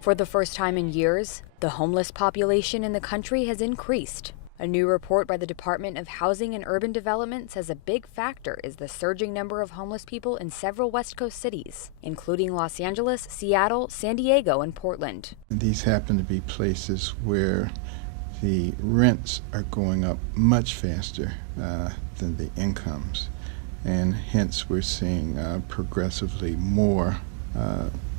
For the first time in years, the homeless population in the country has increased. A new report by the Department of Housing and Urban Development says a big factor is the surging number of homeless people in several West Coast cities, including Los Angeles, Seattle, San Diego, and Portland. These happen to be places where the rents are going up much faster than the incomes, and hence we're seeing progressively more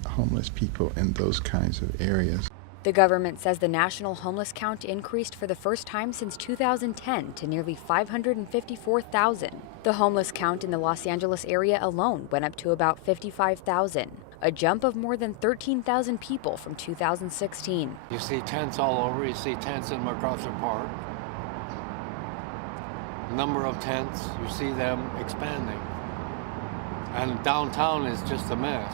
homeless people in those kinds of areas. The government says the national homeless count increased for the first time since 2010 to nearly 554,000. The homeless count in the Los Angeles area alone went up to about 55,000, a jump of more than 13,000 people from 2016. You see tents all over. You see tents in McArthur Park. Number of tents, you see them expanding. And downtown is just a mess.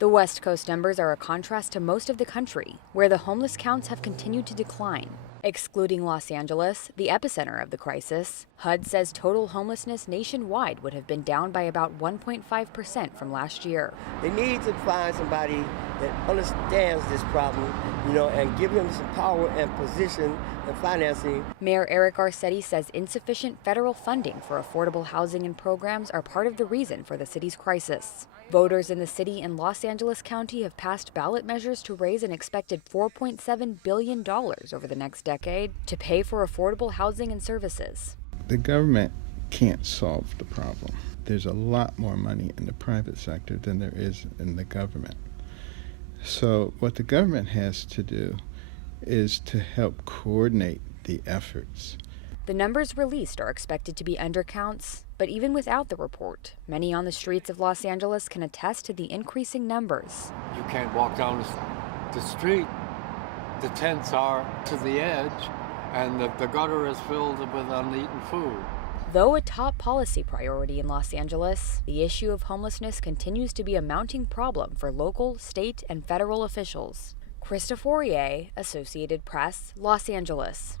The West Coast numbers are a contrast to most of the country, where the homeless counts have continued to decline. Excluding Los Angeles, the epicenter of the crisis, HUD says total homelessness nationwide would have been down by about 1.5% from last year. They need to find somebody that understands this problem, and give them some power and position and financing. Mayor Eric Garcetti says insufficient federal funding for affordable housing and programs are part of the reason for the city's crisis. Voters in the city and Los Angeles County have passed ballot measures to raise an expected $4.7 billion over the next decade to pay for affordable housing and services. The government can't solve the problem. There's a lot more money in the private sector than there is in the government. So what the government has to do is to help coordinate the efforts. The numbers released are expected to be undercounts, but even without the report, many on the streets of Los Angeles can attest to the increasing numbers. You can't walk down the street. The tents are to the edge, and the gutter is filled with uneaten food. Though a top policy priority in Los Angeles, the issue of homelessness continues to be a mounting problem for local, state, and federal officials. Krista Fourier, Associated Press, Los Angeles.